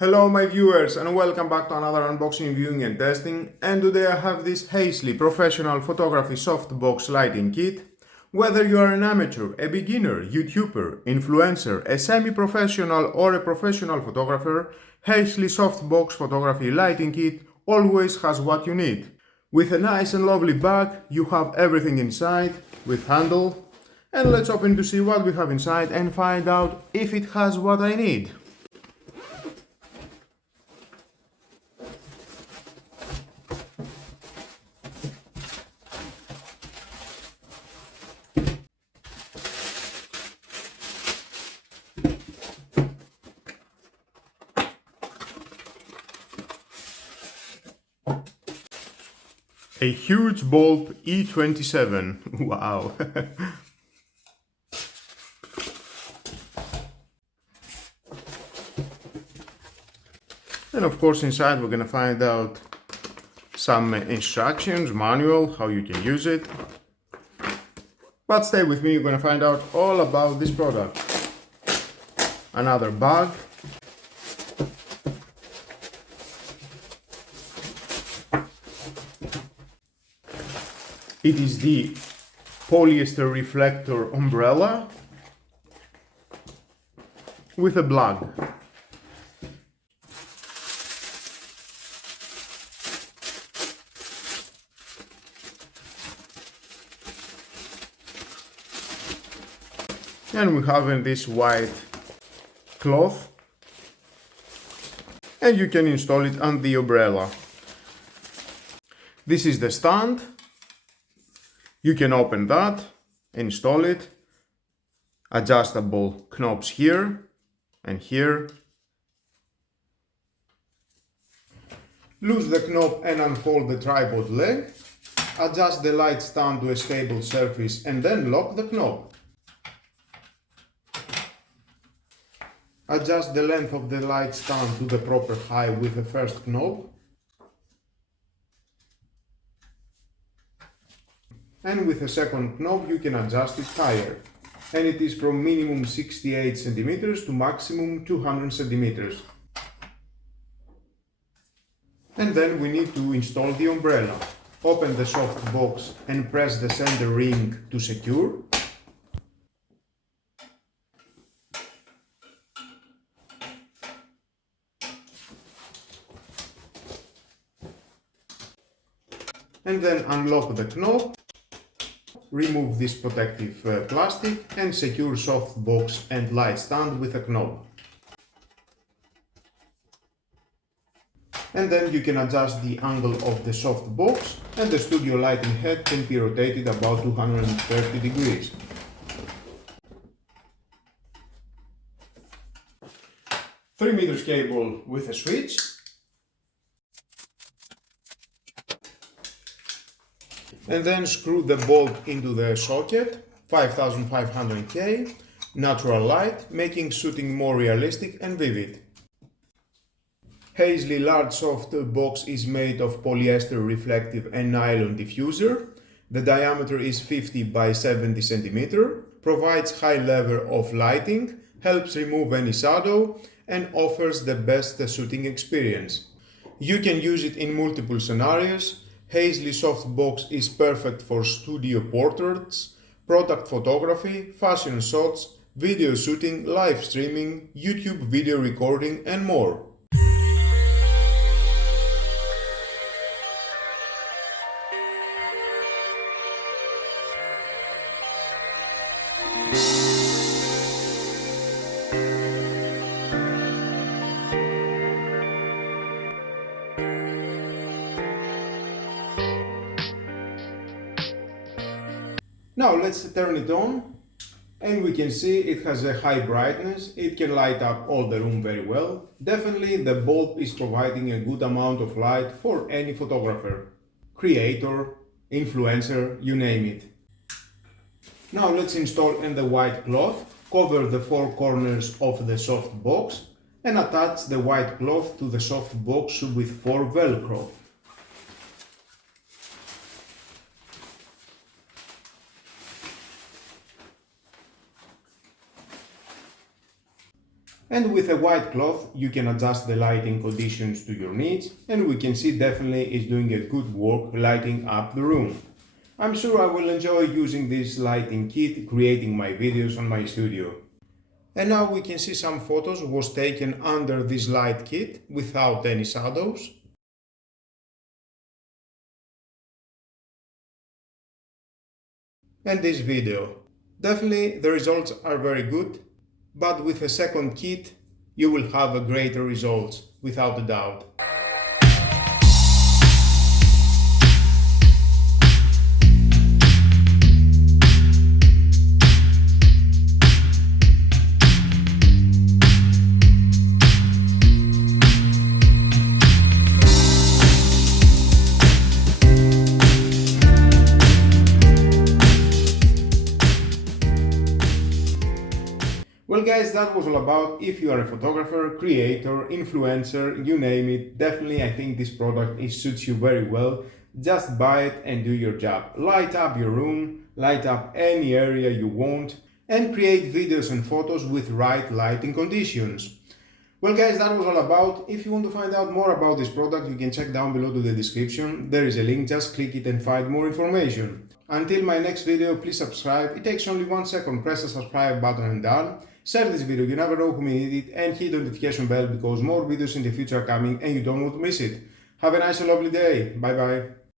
Hello my viewers and welcome back to another unboxing, viewing and testing, and today I have this Heysliy Professional Photography Softbox Lighting Kit. Whether you are an amateur, a beginner, YouTuber, influencer, a semi-professional or a professional photographer, Heysliy Softbox Photography Lighting Kit always has what you need. With a nice and lovely bag, you have everything inside with handle, and let's open to see what we have inside and find out if it has what I need. A huge bulb E27, wow! And of course inside we're gonna find out some instructions, manual, how you can use it. But stay with me, you're gonna find out all about this product. Another bag. It is the polyester reflector umbrella with a plug. And we have in this white cloth, and you can install it on the umbrella. This is the stand. You can open that, install it, adjustable knobs here and here. Loose the knob and unfold the tripod leg. Adjust the light stand to a stable surface and then lock the knob. Adjust the length of the light stand to the proper height with the first knob. And with the second knob you can adjust it higher. And it is from minimum 68 cm to maximum 200 cm. And then we need to install the umbrella. Open the soft box and press the center ring to secure. And then unlock the knob. Remove this protective plastic and secure soft box and light stand with a knob. And then you can adjust the angle of the soft box, and the studio lighting head can be rotated about 230 degrees. Three meters cable with a switch. And then screw the bulb into the socket, 5500K, natural light, making shooting more realistic and vivid. Heysliy large soft box is made of polyester reflective and nylon diffuser. The diameter is 50 by 70 cm, provides high level of lighting, helps remove any shadow, and offers the best shooting experience. You can use it in multiple scenarios. Heysliy Softbox is perfect for studio portraits, product photography, fashion shots, video shooting, live streaming, YouTube video recording and more. Now let's turn it on, and we can see it has a high brightness. It can light up all the room very well. Definitely the bulb is providing a good amount of light for any photographer, creator, influencer, you name it. Now let's install in the white cloth, cover the four corners of the soft box and attach the white cloth to the soft box with 4 velcro. And with a white cloth, you can adjust the lighting conditions to your needs, and we can see definitely it's doing a good work lighting up the room. I'm sure I will enjoy using this lighting kit creating my videos on my studio. And now we can see some photos was taken under this light kit without any shadows. And this video. Definitely the results are very good, but with a second kit you will have a greater results without a doubt. Well guys, that was all about. If you are a photographer, creator, influencer, you name it, definitely I think this product suits you very well. Just buy it and do your job. Light up your room, light up any area you want, and create videos and photos with right lighting conditions. Well guys, that was all about. If you want to find out more about this product, you can check down below to the description. There is a link, just click it and find more information. Until my next video, please subscribe. It takes only 1 second. Press the subscribe button and done. Share this video, you never know who may need it, and hit the notification bell because more videos in the future are coming and you don't want to miss it. Have a nice and lovely day. Bye bye.